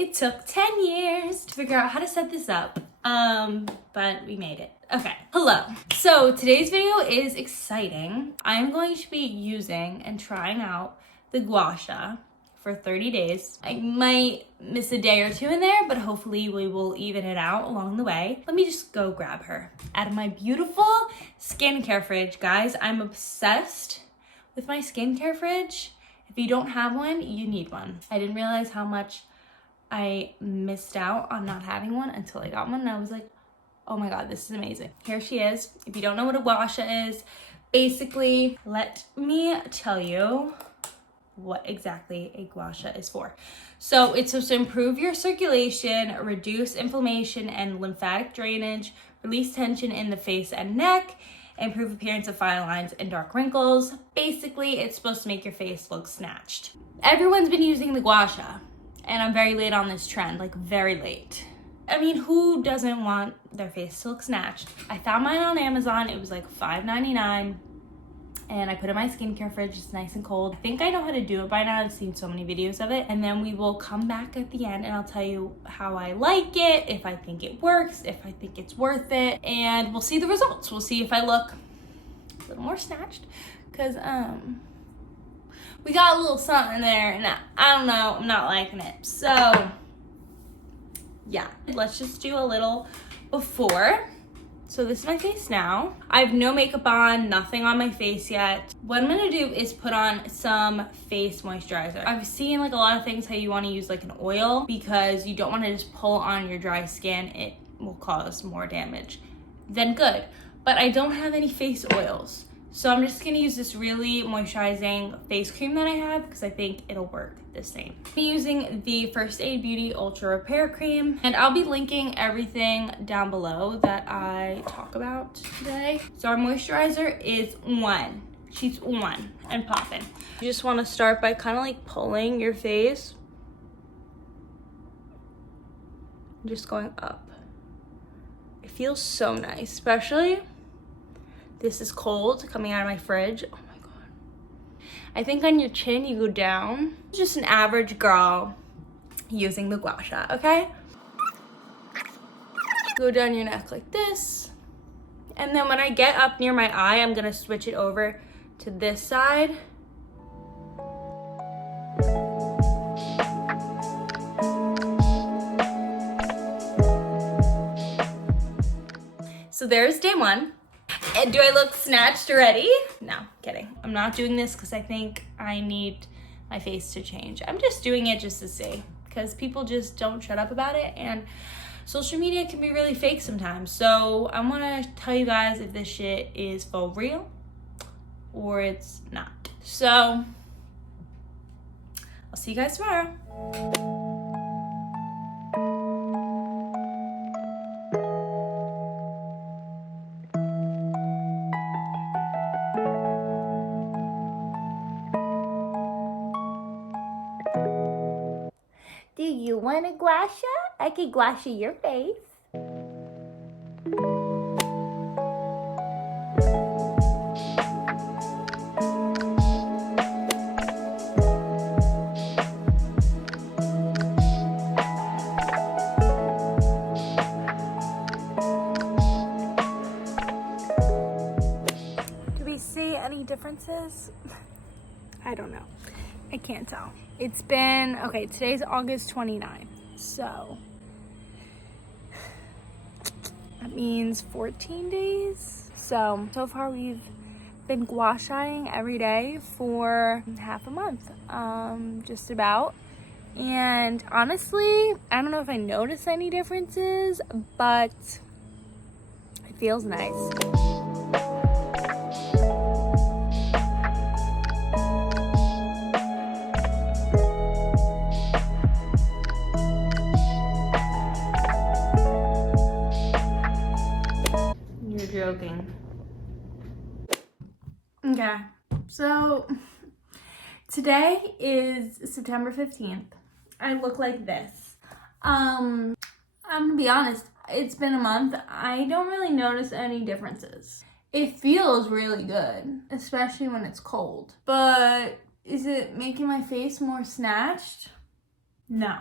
It took 10 years to figure out how to set this up, but we made it. Okay, hello. So today's video is exciting. I'm going to be using and trying out the guasha for 30 days. I might miss a day or two in there, but hopefully we will even it out along the way. Let me just go grab her out of my beautiful skincare fridge. Guys, I'm obsessed with my skincare fridge. If you don't have one, you need one. I didn't realize how much I missed out on not having one until I got one, and I was like, oh my God, this is amazing. Here she is. If you don't know what a guasha is, basically, let me tell you what exactly a guasha is for. So it's supposed to improve your circulation, reduce inflammation and lymphatic drainage, release tension in the face and neck, improve appearance of fine lines and dark wrinkles. Basically, it's supposed to make your face look snatched. Everyone's been using the guasha, and I'm very late on this trend, like very late. I mean, who doesn't want their face to look snatched? I found mine on Amazon. It was like $5.99, and I put it in my skincare fridge. It's nice and cold. I think I know how to do it by now. I've seen so many videos of it. And then we will come back at the end and I'll tell you how I like it, if I think it works, if I think it's worth it, and we'll see the results. We'll see if I look a little more snatched, because we got a little something there, and I don't know, I'm not liking it. So yeah, let's just do a little before. So this is my face now. I have no makeup on, nothing on my face yet. What I'm gonna do is put on some face moisturizer. I've seen like a lot of things how you wanna use like an oil, because you don't wanna just pull on your dry skin. It will cause more damage than good. But I don't have any face oils. So I'm just gonna use this really moisturizing face cream that I have, because I think it'll work the same. I'm using the First Aid Beauty Ultra Repair Cream, and I'll be linking everything down below that I talk about today. So our moisturizer is on. She's on and popping. You just wanna start by kind of like pulling your face. Just going up. It feels so nice, especially this is cold coming out of my fridge. Oh my God. I think on your chin you go down. Just an average girl using the guasha, okay? Go down your neck like this. And then when I get up near my eye, I'm gonna switch it over to this side. So there's day one. And do I look snatched already? No, kidding. I'm not doing this because I think I need my face to change. I'm just doing it just to see, because people just don't shut up about it, and social media can be really fake sometimes. So I want to tell you guys if this shit is for real or it's not. So I'll see you guys tomorrow. Do you want a guasha? I could guasha your face. Do we see any differences? I don't know. I can't tell. It's been, okay, today's August 29th, so that means 14 days. So far we've been guashaing every day for half a month, just about. And honestly, I don't know if I notice any differences, but it feels nice. Joking. Okay, so today is September 15th. I look like this. I'm gonna be honest, it's been a month. I don't really notice any differences. It feels really good, especially when it's cold. But is it making my face more snatched? No.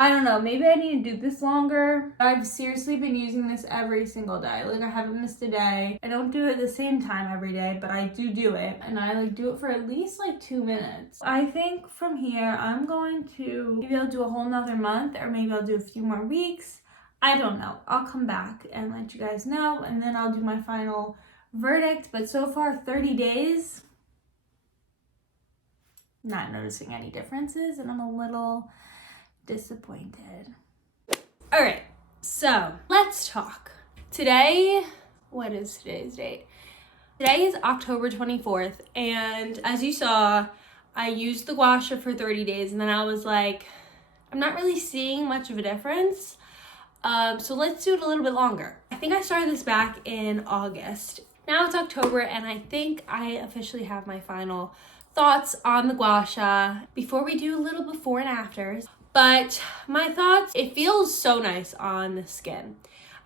I don't know, maybe I need to do this longer. I've seriously been using this every single day. Like, I haven't missed a day. I don't do it at the same time every day, but I do it. And I like do it for at least like 2 minutes. I think from here, I'm going to, maybe I'll do a whole nother month, or maybe I'll do a few more weeks. I don't know. I'll come back and let you guys know, and then I'll do my final verdict. But so far, 30 days, not noticing any differences, and I'm a little disappointed. All right, so let's talk. Today, what is today's date? Today is October 24th, and as you saw, I used the gua sha for 30 days, and then I was like, I'm not really seeing much of a difference, so let's do it a little bit longer. I think I started this back in August. Now it's October, and I think I officially have my final thoughts on the gua sha. Before we do a little before and afters, but my thoughts, it feels so nice on the skin.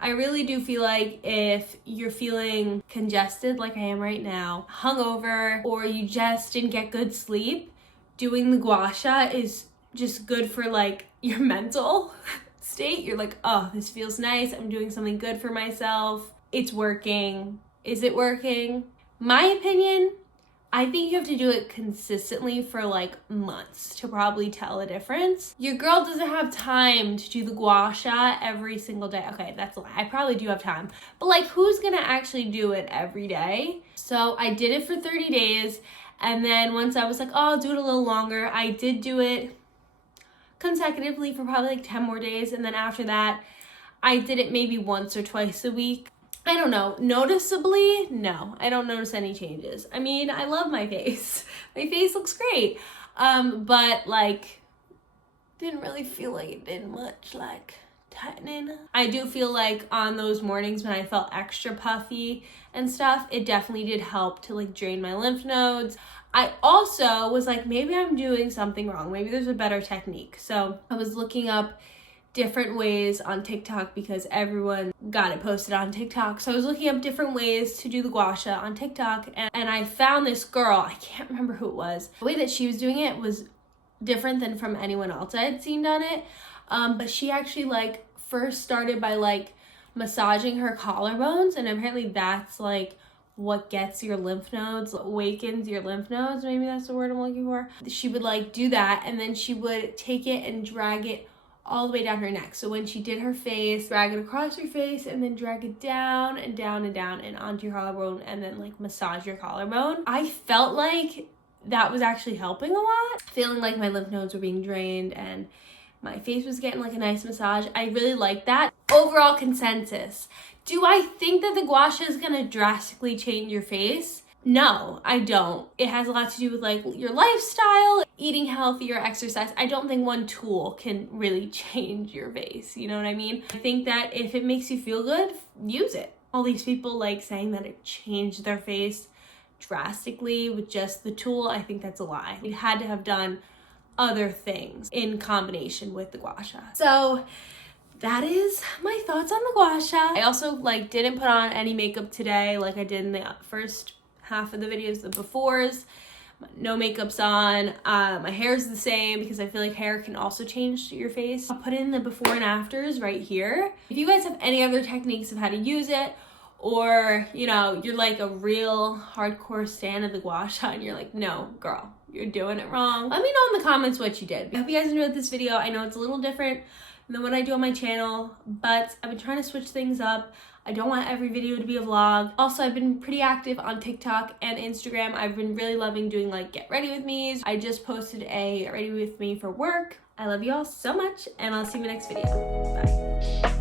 I really do feel like if you're feeling congested like I am right now, hungover, or you just didn't get good sleep, doing the gua sha is just good for like your mental state. You're like, oh, this feels nice. I'm doing something good for myself. It's working. Is it working? My opinion, I think you have to do it consistently for like months to probably tell a difference. Your girl doesn't have time to do the gua sha every single day. Okay, that's a lie. I probably do have time. But like, who's gonna actually do it every day? So I did it for 30 days. And then once I was like, oh, I'll do it a little longer, I did do it consecutively for probably like 10 more days. And then after that, I did it maybe once or twice a week. I don't know, noticeably, no, I don't notice any changes. I mean, I love my face. My face looks great. But like, didn't really feel like it did much like tightening. I do feel like on those mornings when I felt extra puffy and stuff, it definitely did help to like drain my lymph nodes. I also was like, maybe I'm doing something wrong. Maybe there's a better technique. So I was looking up different ways on TikTok because everyone got it posted on TikTok. So I was looking up different ways to do the gua sha on TikTok, and I found this girl, I can't remember who it was. The way that she was doing it was different than from anyone else I had seen done it. But she actually like first started by like massaging her collarbones, and apparently that's like what gets your lymph nodes, awakens your lymph nodes, maybe that's the word I'm looking for. She would like do that, and then she would take it and drag it all the way down her neck. So when she did her face, drag it across your face and then drag it down and down and down and onto your collarbone, and then like massage your collarbone. I felt like that was actually helping a lot. Feeling like my lymph nodes were being drained and my face was getting like a nice massage. I really liked that. Overall consensus. Do I think that the gua sha is gonna drastically change your face? No, I don't. It has a lot to do with like your lifestyle, eating healthy, or exercise. I don't think one tool can really change your face. You know what I mean? I think that if it makes you feel good, use it. All these people like saying that it changed their face drastically with just the tool, I think that's a lie. We had to have done other things in combination with the gua sha. So that is my thoughts on the gua sha. I also like didn't put on any makeup today like I did in the first half of the videos, the befores. No makeup's on. My hair's the same because I feel like hair can also change your face. I'll put in the before and afters right here. If you guys have any other techniques of how to use it, or you know, you're like a real hardcore stan of the gua sha and you're like, no girl, you're doing it wrong, let me know in the comments what you did. I hope you guys enjoyed this video. I know it's a little different than what I do on my channel, but I've been trying to switch things up. I don't want every video to be a vlog. Also, I've been pretty active on TikTok and Instagram. I've been really loving doing like get ready with me's. I just posted a ready with me for work. I love you all so much, and I'll see you in the next video. Bye.